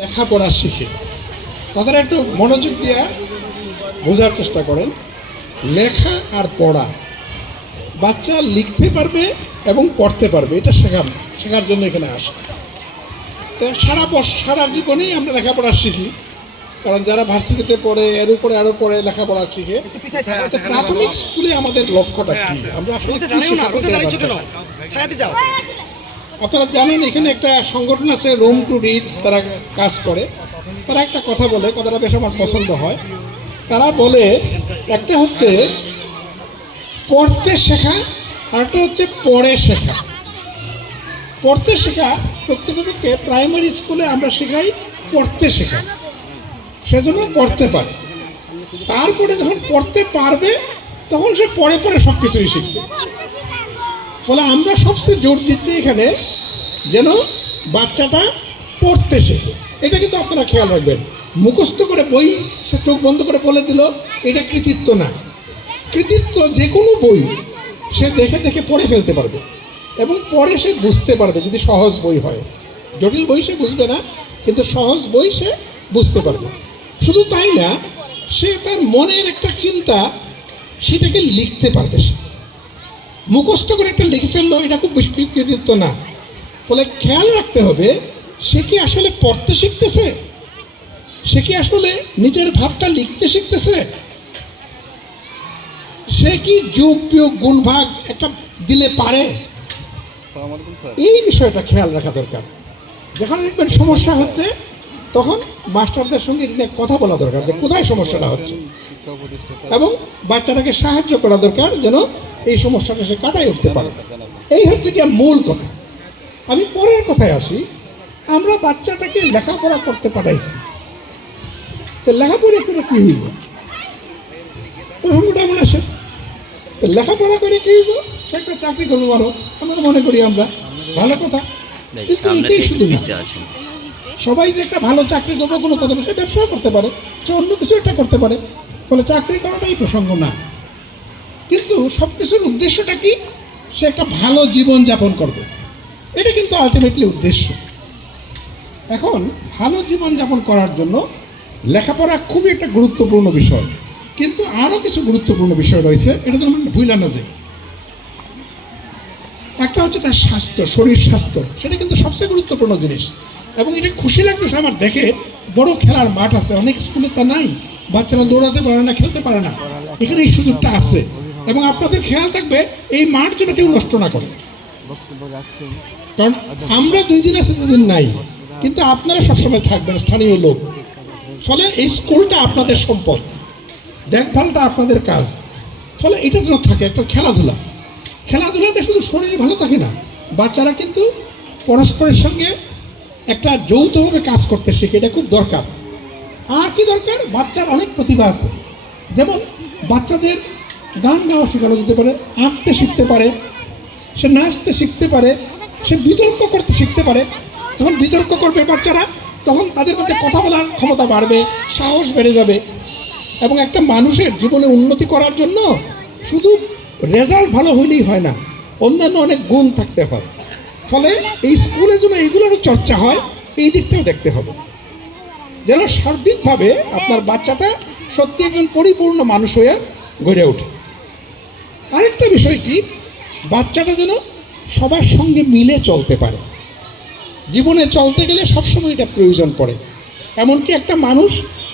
লেখাপড়া শিখে। তাদের একটু মনোযোগ দিয়ে বোঝার চেষ্টা করেন। লেখা আর পড়া। বাচ্চা লিখতে পারবে এবং পড়তে পারবে এটা শেখার শেখার জন্য এখানে আসে। তো সারা বর্ষ সারা জীবনেই আমরা লেখাপড়া শিখি। কারণ যারা ভার্সিটিতে পড়ে এর উপরে আরও পড়ে লেখাপড়া শিখে প্রাথমিক স্কুলে আমাদের লক্ষ্যটা কি? আমরা আপনারা জানেন, এখানে একটা সংগঠন আছে রোম রিড তারা কাজ করে। তারা একটা কথা বলে, কথাটা বেশ আমার পছন্দ হয়। তারা বলে, একটা হচ্ছে পড়তে শেখা, আর একটা হচ্ছে পড়ে শেখা। পড়তে শেখা প্রকৃতপক্ষে প্রাইমারি স্কুলে আমরা শেখাই পড়তে শেখা। সেজন্য পড়তে পারে। তারপরে যখন পড়তে পারবে, তখন সে পড়ে পরে সব কিছুই শিখবে। ফলে আমরা সবচেয়ে জোর দিচ্ছি এখানে যেন বাচ্চাটা পড়তে শেখে। এটা কিন্তু আপনারা খেয়াল রাখবেন। মুখস্থ করে বই সে চোখ বন্ধ করে বলে দিল, এটা কৃতিত্ব না। কৃতিত্ব যে কোনো বই সে দেখে দেখে পড়ে ফেলতে পারবে এবং পরে সে বুঝতে পারবে যদি সহজ বই হয়। জটিল বই সে বুঝবে না, কিন্তু সহজ বই সে বুঝতে পারবে। শুধু তাই না, সে তার মনের একটা চিন্তা সেটাকে লিখতে পারবে সে। মুখস্থ করে একটা লিখে ফেলল, এটা খুব বেশি কৃতিত্ব না। ফলে খেয়াল রাখতে হবে, সে কি আসলে পড়তে শিখতেছে? সে কি আসলে নিজের ভাবটা লিখতে শিখতেছে? সে কি যোগ, বিয়োগ গুণ ভাগ একটা দিলে পারে? এই বিষয়টা খেয়াল রাখা দরকার। যেখানে দেখবেন সমস্যা হচ্ছে, তখন মাস্টারদের সঙ্গে নিয়ে কথা বলা দরকার যে কোথায় সমস্যাটা হচ্ছে। এবং বাচ্চাটাকে সাহায্য করা দরকার যেন এই সমস্যাটা সে কাটাই উঠতে পারে এই হচ্ছে কি মূল কথা। আমি পরের কথায় আসি। আমরা বাচ্চাটাকে লেখাপড়া করতে পাঠাইছি। তো লেখাপড়া করে কি হইব প্রসঙ্গটা আমার আসে। তো লেখাপড়া করে কি হইব সে একটা চাকরি করব আরও আমরা মনে করি আমরা ভালো কথা। কিন্তু এটাই শুধু সবাই যে একটা ভালো চাকরি করব কোনো কথা না সে ব্যবসাও করতে পারে। সে অন্য কিছু একটা করতে পারে। ফলে চাকরি করাটাই প্রসঙ্গ না। কিন্তু সব কিছুর উদ্দেশ্যটা কি? সে একটা ভালো জীবন যাপন করবে। এটা কিন্তু আলটিমেটলি উদ্দেশ্য। এখন ভালো জীবন যাপন করার জন্য লেখাপড়া খুবই একটা গুরুত্বপূর্ণ বিষয়। কিন্তু আরও কিছু গুরুত্বপূর্ণ বিষয় রয়েছে, এটা তো ভুলে না যাই একটা হচ্ছে তার স্বাস্থ্য, শরীর স্বাস্থ্য, সেটা কিন্তু সবচেয়ে গুরুত্বপূর্ণ জিনিস। এবং এটা খুশি লাগতেছে আমার দেখে, বড় খেলার মাঠ আছে, অনেক স্কুলে তা নাই। বাচ্চারা দৌড়াতে পারে না, খেলতে পারে না। এখানে এই সুযোগটা আছে। এবং আপনাদের খেয়াল থাকবে এই মাঠ যেন কেউ নষ্ট না করে। কারণ আমরা দুই দিন আছে দুদিন নাই কিন্তু আপনারা সবসময় থাকবেন স্থানীয় লোক। ফলে এই স্কুলটা আপনাদের সম্পদ দেখভালটা আপনাদের কাজ। ফলে এটা যেন থাকে একটা খেলাধুলা। খেলাধুলাতে শুধু শরীর ভালো থাকে না বাচ্চারা কিন্তু পরস্পরের সঙ্গে একটা যৌথভাবে কাজ করতে শেখে এটা খুব দরকার। আর কি দরকার? বাচ্চার অনেক প্রতিভা আছে। যেমন বাচ্চাদের গান গাওয়া শেখানো যেতে পারে, আঁকতে শিখতে পারে, সে নাচতে শিখতে পারে, সে বিতর্ক করতে শিখতে পারে। যখন বিতর্ক করবে বাচ্চারা, তখন তাদের মধ্যে কথা বলার ক্ষমতা বাড়বে, সাহস বেড়ে যাবে। এবং একটা মানুষের জীবনে উন্নতি করার জন্য শুধু রেজাল্ট ভালো হইলেই হয় না, অন্যান্য অনেক গুণ থাকতে হয়। ফলে এই স্কুলে যেন এইগুলোরও চর্চা হয়, এই দিকটাও দেখতে হবে। যেন সার্বিকভাবে আপনার বাচ্চাটা সত্যি একজন পরিপূর্ণ মানুষ হয়ে গড়ে ওঠে। আরেকটা বিষয় কি? বাচ্চাটা যেন সবার সঙ্গে মিলে চলতে পারে। জীবনে চলতে গেলে সবসময় এটা প্রয়োজন পড়ে। এমনকি একটা মানুষ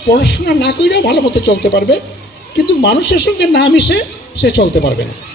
পড়াশোনা না করেও ভালো মতো চলতে পারবে, কিন্তু মানুষের সঙ্গে না মিশে সে চলতে পারবে না।